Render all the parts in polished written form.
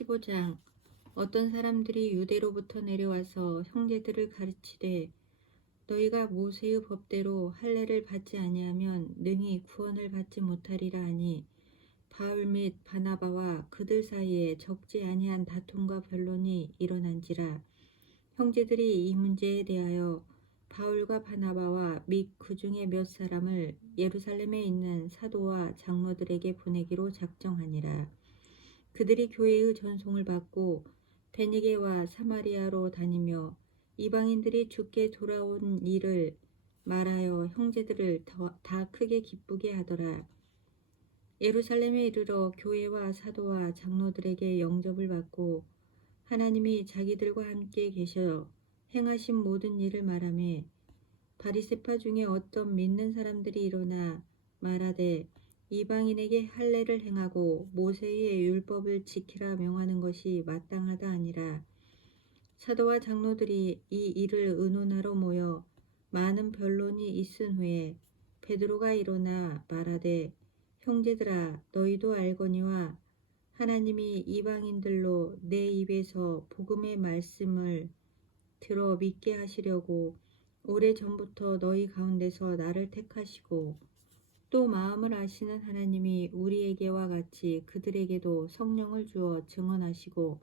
15장. 어떤 사람들이 유대로부터 내려와서 형제들을 가르치되 너희가 모세의 법대로 할례를 받지 아니하면 능히 구원을 받지 못하리라 하니, 바울 및 바나바와 그들 사이에 적지 아니한 다툼과 변론이 일어난지라. 형제들이 이 문제에 대하여 바울과 바나바와 및 그 중에 몇 사람을 예루살렘에 있는 사도와 장로들에게 보내기로 작정하니라. 그들이 교회의 전송을 받고 베니게와 사마리아로 다니며 이방인들이 주께 돌아온 일을 말하여 형제들을 다 크게 기쁘게 하더라. 예루살렘에 이르러 교회와 사도와 장로들에게 영접을 받고 하나님이 자기들과 함께 계셔 행하신 모든 일을 말하며, 바리새파 중에 어떤 믿는 사람들이 일어나 말하되 이방인에게 할례를 행하고 모세의 율법을 지키라 명하는 것이 마땅하다 하니라. 사도와 장로들이 이 일을 의논하러 모여 많은 변론이 있은 후에 베드로가 일어나 말하되, 형제들아, 너희도 알거니와 하나님이 이방인들로 내 입에서 복음의 말씀을 들어 믿게 하시려고 오래전부터 너희 가운데서 나를 택하시고, 또 마음을 아시는 하나님이 우리에게와 같이 그들에게도 성령을 주어 증언하시고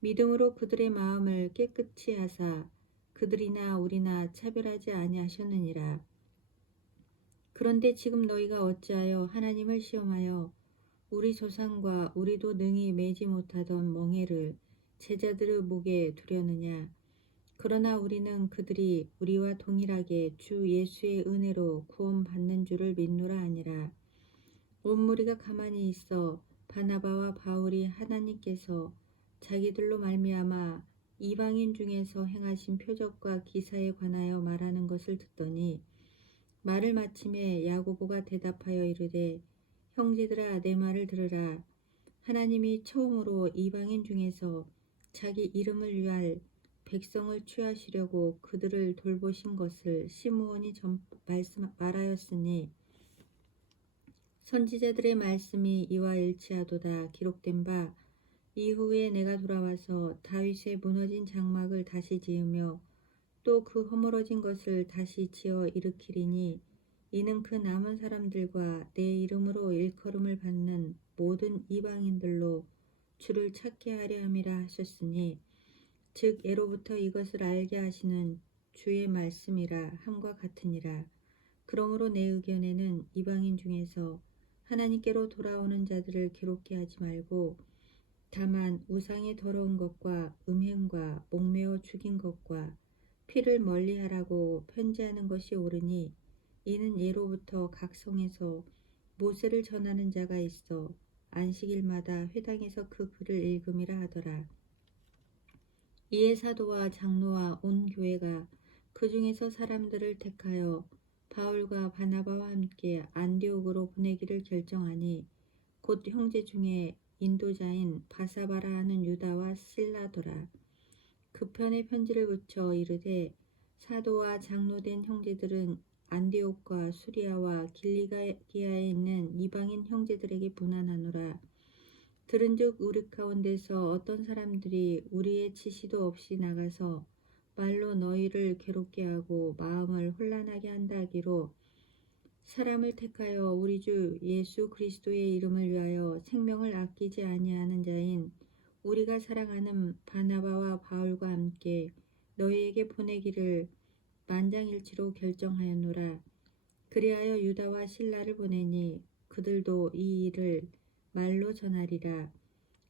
믿음으로 그들의 마음을 깨끗이 하사 그들이나 우리나 차별하지 아니하셨느니라. 그런데 지금 너희가 어찌하여 하나님을 시험하여 우리 조상과 우리도 능히 매지 못하던 멍에를 제자들의 목에 두려느냐. 그러나 우리는 그들이 우리와 동일하게 주 예수의 은혜로 구원받는 줄을 믿노라 하니라. 온 무리가 가만히 있어 바나바와 바울이 하나님께서 자기들로 말미암아 이방인 중에서 행하신 표적과 기사에 관하여 말하는 것을 듣더니, 말을 마침에 야고보가 대답하여 이르되, 형제들아, 내 말을 들으라. 하나님이 처음으로 이방인 중에서 자기 이름을 위할 백성을 취하시려고 그들을 돌보신 것을 시므온이 말하였으니, 선지자들의 말씀이 이와 일치하도다. 기록된 바, 이후에 내가 돌아와서 다윗의 무너진 장막을 다시 지으며 또 그 허물어진 것을 다시 지어 일으키리니, 이는 그 남은 사람들과 내 이름으로 일컬음을 받는 모든 이방인들로 주를 찾게 하려 함이라 하셨으니, 즉 애로부터 이것을 알게 하시는 주의 말씀이라 함과 같으니라. 그러므로 내 의견에는 이방인 중에서 하나님께로 돌아오는 자들을 기록케 하지 말고, 다만 우상의 더러운 것과 음행과 목매어 죽인 것과 피를 멀리하라고 편지하는 것이 옳으니, 이는 예로부터 각 성에서 모세를 전하는 자가 있어 안식일마다 회당에서 그 글을 읽음이라 하더라. 이에 사도와 장로와 온 교회가 그 중에서 사람들을 택하여 바울과 바나바와 함께 안디옥으로 보내기를 결정하니, 곧 형제 중에 인도자인 바사바라 하는 유다와 실라더라. 그 편에 편지를 붙여 이르되, 사도와 장로된 형제들은 안디옥과 수리아와 길리기아에 있는 이방인 형제들에게 문안하노라. 들은즉 우리 가운데서 어떤 사람들이 우리의 지시도 없이 나가서 말로 너희를 괴롭게 하고 마음을 혼란하게 한다 하기로, 사람을 택하여 우리 주 예수 그리스도의 이름을 위하여 생명을 아끼지 아니하는 자인 우리가 사랑하는 바나바와 바울과 함께 너희에게 보내기를 만장일치로 결정하였노라. 그리하여 유다와 실라를 보내니 그들도 이 일을 말로 전하리라.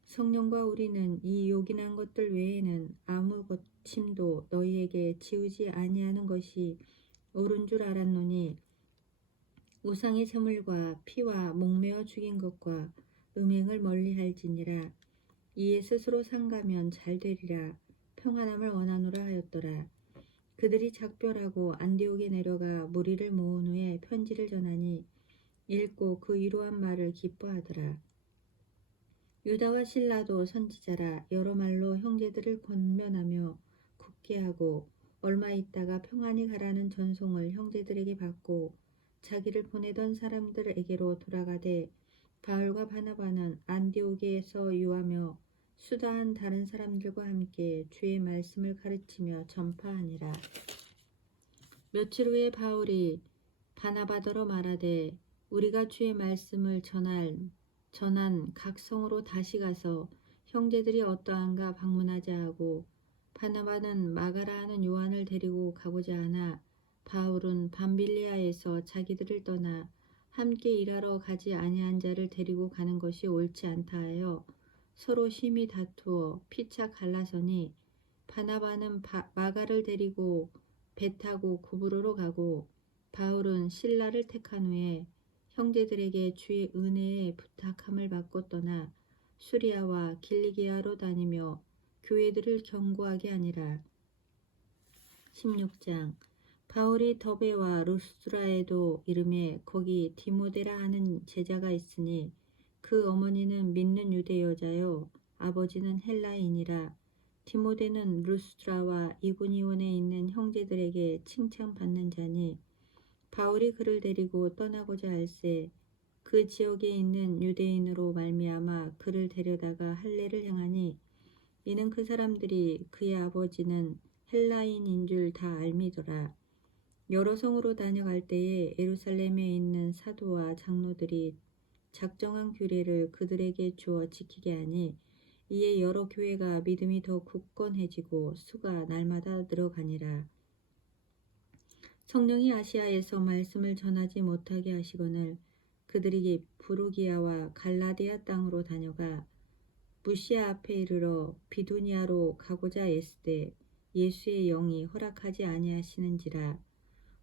성령과 우리는 이 요긴한 것들 외에는 아무 고침도 너희에게 지우지 아니하는 것이 옳은 줄 알았노니, 우상의 제물과 피와 목매어 죽인 것과 음행을 멀리할지니라. 이에 스스로 상가면 잘 되리라. 평안함을 원하노라 하였더라. 그들이 작별하고 안디옥에 내려가 무리를 모은 후에 편지를 전하니, 읽고 그 위로한 말을 기뻐하더라. 유다와 실라도 선지자라 여러 말로 형제들을 권면하며 굳게 하고, 얼마 있다가 평안히 가라는 전송을 형제들에게 받고 자기를 보내던 사람들에게로 돌아가되, 바울과 바나바는 안디옥에서 유하며 수다한 다른 사람들과 함께 주의 말씀을 가르치며 전파하니라. 며칠 후에 바울이 바나바더러 말하되 우리가 주의 말씀을 전한 각 성으로 다시 가서 형제들이 어떠한가 방문하자 하고, 바나바는 마가라 하는 요한을 데리고 가고자 하나 바울은 밤빌리아에서 자기들을 떠나 함께 일하러 가지 아니한 자를 데리고 가는 것이 옳지 않다 하여 서로 심히 다투어 피차 갈라서니, 바나바는 마가를 데리고 배 타고 구브로로 가고, 바울은 실라를 택한 후에 형제들에게 주의 은혜에 부탁함을 받고 떠나 수리아와 길리기아로 다니며 교회들을 경고하게 하니라. 16장. 바울이 더베와 루스드라에도 이름에 거기 디모데라 하는 제자가 있으니 그 어머니는 믿는 유대 여자요 아버지는 헬라인이라. 디모데는 루스드라와 이고니온에 있는 형제들에게 칭찬받는 자니, 바울이 그를 데리고 떠나고자 할새 그 지역에 있는 유대인으로 말미암아 그를 데려다가 할례를 행하니, 이는 그 사람들이 그의 아버지는 헬라인인 줄 다 알미더라. 여러 성으로 다녀갈 때에 예루살렘에 있는 사도와 장로들이 작정한 규례를 그들에게 주어 지키게 하니, 이에 여러 교회가 믿음이 더 굳건해지고 수가 날마다 늘어가니라. 성령이 아시아에서 말씀을 전하지 못하게 하시거늘 그들이 부르기아와 갈라디아 땅으로 다녀가 무시아 앞에 이르러 비두니아로 가고자 애쓰되 예수의 영이 허락하지 아니하시는지라.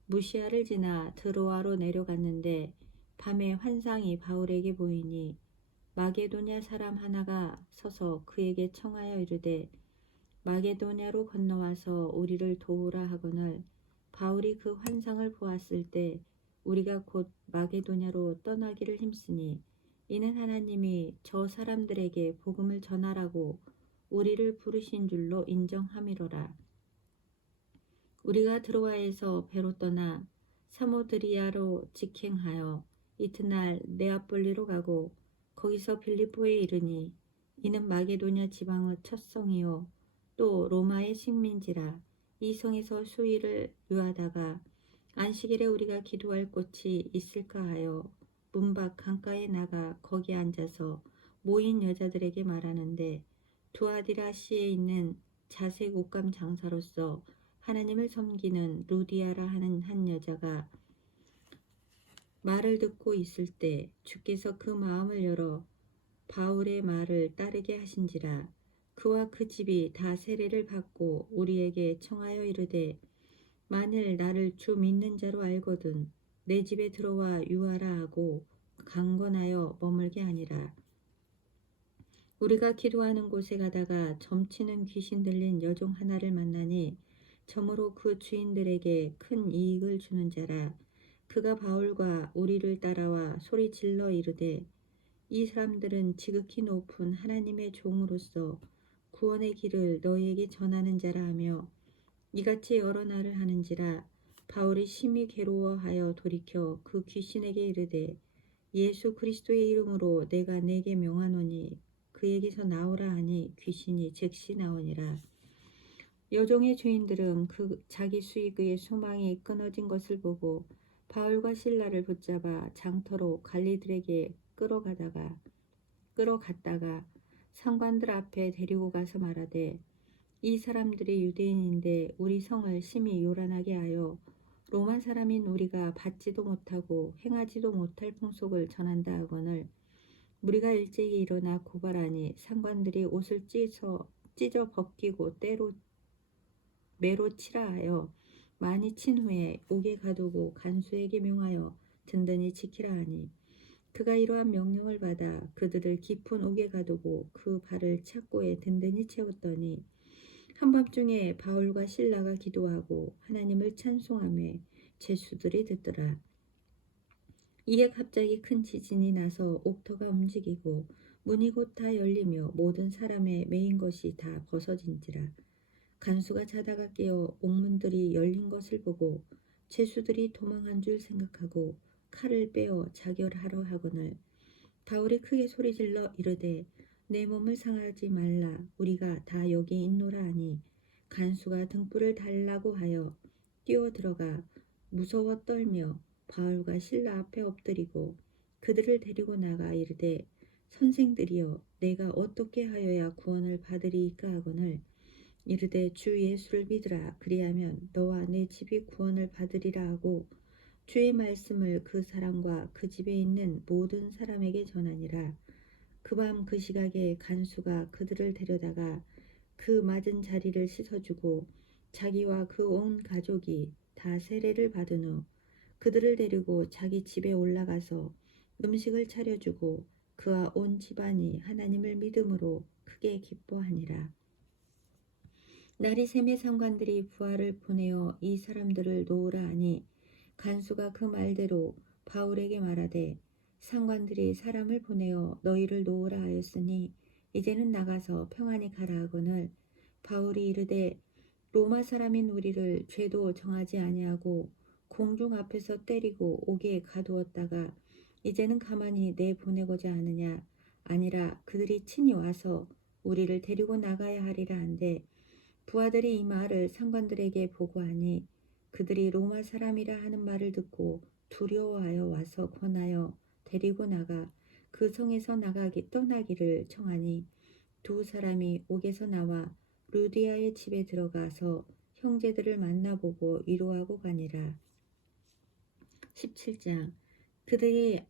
무시아를 지나 드로아로 내려갔는데 밤에 환상이 바울에게 보이니, 마게도냐 사람 하나가 서서 그에게 청하여 이르되 마게도냐로 건너와서 우리를 도우라 하거늘, 바울이 그 환상을 보았을 때 우리가 곧 마게도냐로 떠나기를 힘쓰니, 이는 하나님이 저 사람들에게 복음을 전하라고 우리를 부르신 줄로 인정함이로라. 우리가 드로아에서 배로 떠나 사모드리아로 직행하여 이튿날 네아폴리로 가고 거기서 빌립보에 이르니, 이는 마게도냐 지방의 첫 성이요 또 로마의 식민지라. 이 성에서 수일을 유하다가 안식일에 우리가 기도할 곳이 있을까 하여 문밖 강가에 나가 거기 앉아서 모인 여자들에게 말하는데, 두아디라시에 있는 자색 옷감 장사로서 하나님을 섬기는 루디아라 하는 한 여자가 말을 듣고 있을 때 주께서 그 마음을 열어 바울의 말을 따르게 하신지라. 그와 그 집이 다 세례를 받고 우리에게 청하여 이르되, 만일 나를 주 믿는 자로 알거든 내 집에 들어와 유하라 하고 강권하여 머물게 하니라. 우리가 기도하는 곳에 가다가 점치는 귀신 들린 여종 하나를 만나니, 점으로 그 주인들에게 큰 이익을 주는 자라. 그가 바울과 우리를 따라와 소리질러 이르되, 이 사람들은 지극히 높은 하나님의 종으로서 구원의 길을 너희에게 전하는 자라 하며 이같이 여러 날을 하는지라. 바울이 심히 괴로워하여 돌이켜 그 귀신에게 이르되, 예수 그리스도의 이름으로 내가 네게 명하노니 그에게서 나오라 하니 귀신이 즉시 나오니라. 여종의 주인들은 그 자기 수익의 소망이 끊어진 것을 보고 바울과 실라를 붙잡아 장터로 관리들에게 끌어갔다가 상관들 앞에 데리고 가서 말하되, 이 사람들이 유대인인데 우리 성을 심히 요란하게 하여 로마 사람인 우리가 받지도 못하고 행하지도 못할 풍속을 전한다 하거늘, 우리가 일제히 일어나 고발하니 상관들이 옷을 찢어 벗기고 매로 치라 하여 많이 친 후에 옥에 가두고 간수에게 명하여 든든히 지키라 하니, 그가 이러한 명령을 받아 그들을 깊은 옥에 가두고 그 발을 착고에 든든히 채웠더니, 한밤중에 바울과 실라가 기도하고 하나님을 찬송하며 제수들이 듣더라. 이에 갑자기 큰 지진이 나서 옥터가 움직이고 문이 곧 다 열리며 모든 사람의 매인 것이 다 벗어진지라. 간수가 자다가 깨어 옥문들이 열린 것을 보고 제수들이 도망한 줄 생각하고 칼을 빼어 자결하려 하거늘, 바울이 크게 소리질러 이르되, 내 몸을 상하지 말라. 우리가 다 여기 있노라 하니 간수가 등불을 달라고 하여 뛰어 들어가 무서워 떨며 바울과 실라 앞에 엎드리고 그들을 데리고 나가 이르되 선생들이여 내가 어떻게 하여야 구원을 받으리이까 하거늘 이르되 주 예수를 믿으라. 그리하면 너와 내 집이 구원을 받으리라 하고 주의 말씀을 그 사람과 그 집에 있는 모든 사람에게 전하니라. 그 밤 그 시각에 간수가 그들을 데려다가 그 맞은 자리를 씻어주고 자기와 그 온 가족이 다 세례를 받은 후 그들을 데리고 자기 집에 올라가서 음식을 차려주고 그와 온 집안이 하나님을 믿음으로 크게 기뻐하니라. 날이 새매 상관들이 부하를 보내어 이 사람들을 놓으라 하니 간수가 그 말대로 바울에게 말하되 상관들이 사람을 보내어 너희를 놓으라 하였으니 이제는 나가서 평안히 가라 하거늘 바울이 이르되 로마 사람인 우리를 죄도 정하지 아니하고 공중 앞에서 때리고 옥에 가두었다가 이제는 가만히 내보내고자 하느냐 아니라 그들이 친히 와서 우리를 데리고 나가야 하리라 한데 부하들이 이 말을 상관들에게 보고하니 그들이 로마 사람이라 하는 말을 듣고 두려워하여 와서 권하여 데리고 나가 그 성에서 떠나기를 청하니 두 사람이 옥에서 나와 루디아의 집에 들어가서 형제들을 만나보고 위로하고 가니라. 17장 그들이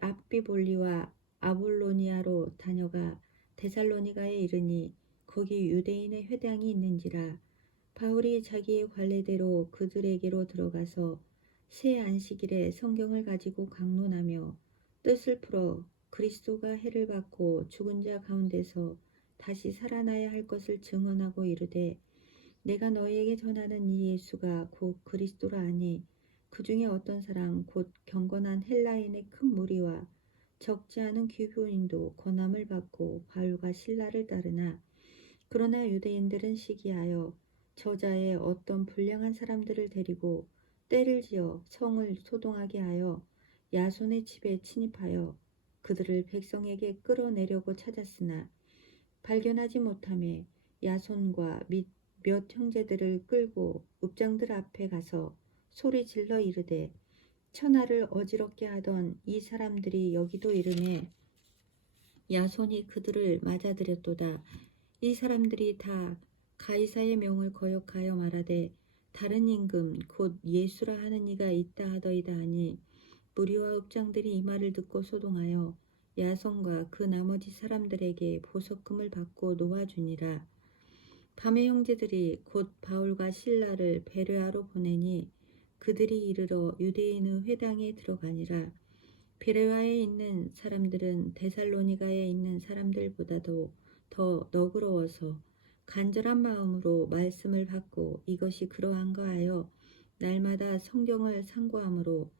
앞비볼리와 아볼로니아로 다녀가 데살로니가에 이르니 거기 유대인의 회당이 있는지라. 바울이 자기의 관례대로 그들에게로 들어가서 새 안식일에 성경을 가지고 강론하며 뜻을 풀어 그리스도가 해를 받고 죽은 자 가운데서 다시 살아나야 할 것을 증언하고 이르되 내가 너희에게 전하는 이 예수가 곧 그리스도라 하니 그 중에 어떤 사람 곧 경건한 헬라인의 큰 무리와 적지 않은 귀교인도 권함을 받고 바울과 실라를 따르나 그러나 유대인들은 시기하여 저자의 어떤 불량한 사람들을 데리고 때를 지어 성을 소동하게 하여 야손의 집에 침입하여 그들을 백성에게 끌어내려고 찾았으나 발견하지 못하매 야손과 및 몇 형제들을 끌고 읍장들 앞에 가서 소리 질러 이르되 천하를 어지럽게 하던 이 사람들이 여기도 이르매 야손이 그들을 맞아들였도다. 이 사람들이 다 가이사의 명을 거역하여 말하되 다른 임금 곧 예수라 하는 이가 있다 하더이다 하니 무리와 읍장들이 이 말을 듣고 소동하여 야손과 그 나머지 사람들에게 보석금을 받고 놓아주니라. 밤에 형제들이 곧 바울과 실라를 베레아로 보내니 그들이 이르러 유대인의 회당에 들어가니라. 베레아에 있는 사람들은 데살로니가에 있는 사람들보다도 더 너그러워서 간절한 마음으로 말씀을 받고 이것이 그러한가 하여 날마다 성경을 상고하므로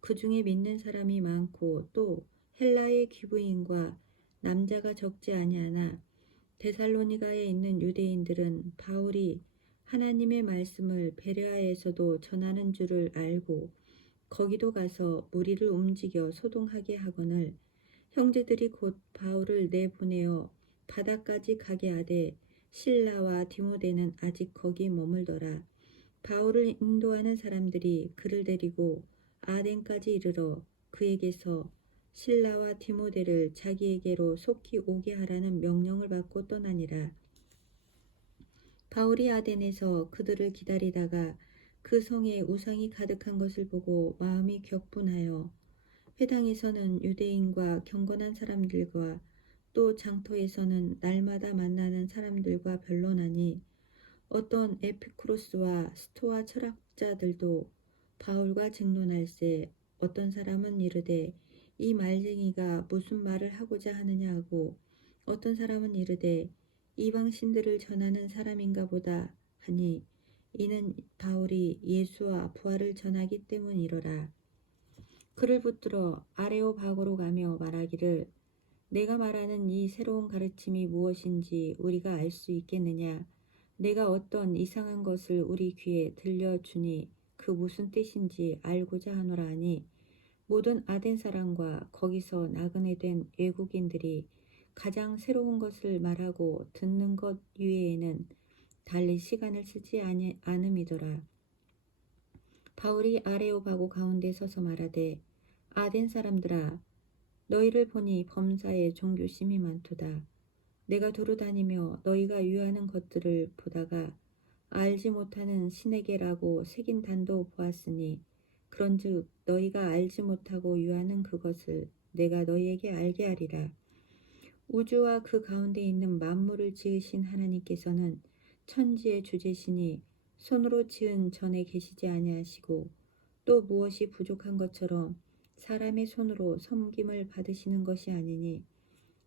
그 중에 믿는 사람이 많고 또 헬라의 귀부인과 남자가 적지 아니하나 데살로니가에 있는 유대인들은 바울이 하나님의 말씀을 베레아에서도 전하는 줄을 알고 거기도 가서 무리를 움직여 소동하게 하거늘 형제들이 곧 바울을 내보내어 바다까지 가게 하되 실라와 디모데는 아직 거기 머물더라. 바울을 인도하는 사람들이 그를 데리고 아덴까지 이르러 그에게서 실라와 디모데를 자기에게로 속히 오게 하라는 명령을 받고 떠나니라. 바울이 아덴에서 그들을 기다리다가 그 성에 우상이 가득한 것을 보고 마음이 격분하여 회당에서는 유대인과 경건한 사람들과 또 장터에서는 날마다 만나는 사람들과 변론하니 어떤 에피쿠로스와 스토아 철학자들도 바울과 증론할세 어떤 사람은 이르되 이 말쟁이가 무슨 말을 하고자 하느냐 하고 어떤 사람은 이르되 이방신들을 전하는 사람인가 보다 하니 이는 바울이 예수와 부활을 전하기 때문이로라. 그를 붙들어 아레오바고로 가며 말하기를 내가 말하는 이 새로운 가르침이 무엇인지 우리가 알 수 있겠느냐. 내가 어떤 이상한 것을 우리 귀에 들려주니 그 무슨 뜻인지 알고자 하노라 하니 모든 아덴 사람과 거기서 나그네 된 외국인들이 가장 새로운 것을 말하고 듣는 것 이외에는 달리 시간을 쓰지 않음이더라. 바울이 아레오바고 가운데 서서 말하되 아덴 사람들아 너희를 보니 범사에 종교심이 많도다. 내가 두루 다니며 너희가 유하는 것들을 보다가 알지 못하는 신에게라고 새긴 단도 보았으니 그런즉 너희가 알지 못하고 유하는 그것을 내가 너희에게 알게 하리라. 우주와 그 가운데 있는 만물을 지으신 하나님께서는 천지의 주제시니 손으로 지은 전에 계시지 아니하시고 또 무엇이 부족한 것처럼 사람의 손으로 섬김을 받으시는 것이 아니니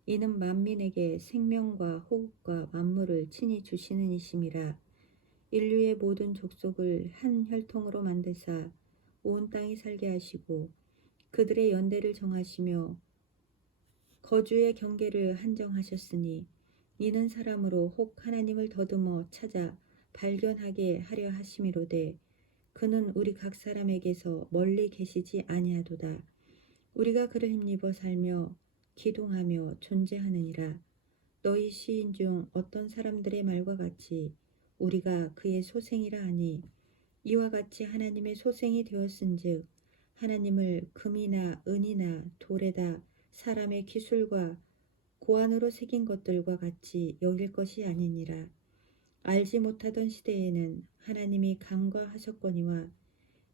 이는 만민에게 생명과 호흡과 만물을 친히 주시는 이심이라. 인류의 모든 족속을 한 혈통으로 만드사 온 땅에 살게 하시고 그들의 연대를 정하시며 거주의 경계를 한정하셨으니 이는 사람으로 혹 하나님을 더듬어 찾아 발견하게 하려 하심이로되 그는 우리 각 사람에게서 멀리 계시지 아니하도다. 우리가 그를 힘입어 살며 기동하며 존재하느니라. 너희 시인 중 어떤 사람들의 말과 같이 우리가 그의 소생이라 하니 이와 같이 하나님의 소생이 되었은즉 하나님을 금이나 은이나 돌에다 사람의 기술과 고안으로 새긴 것들과 같이 여길 것이 아니니라. 알지 못하던 시대에는 하나님이 간과하셨거니와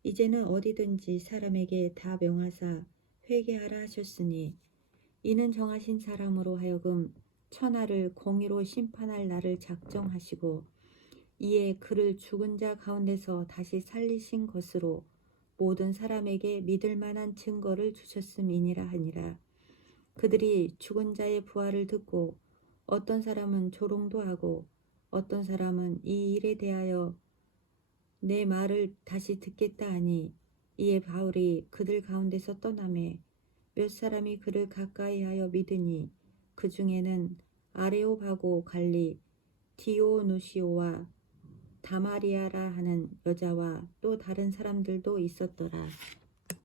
이제는 어디든지 사람에게 다 명하사 회개하라 하셨으니 이는 정하신 사람으로 하여금 천하를 공의로 심판할 날을 작정하시고 이에 그를 죽은 자 가운데서 다시 살리신 것으로 모든 사람에게 믿을 만한 증거를 주셨음이니라 하니라. 그들이 죽은 자의 부활을 듣고 어떤 사람은 조롱도 하고 어떤 사람은 이 일에 대하여 내 말을 다시 듣겠다 하니 이에 바울이 그들 가운데서 떠나매 몇 사람이 그를 가까이하여 믿으니 그 중에는 아레오바고 갈리 디오누시오와 다마리아라 하는 여자와 또 다른 사람들도 있었더라.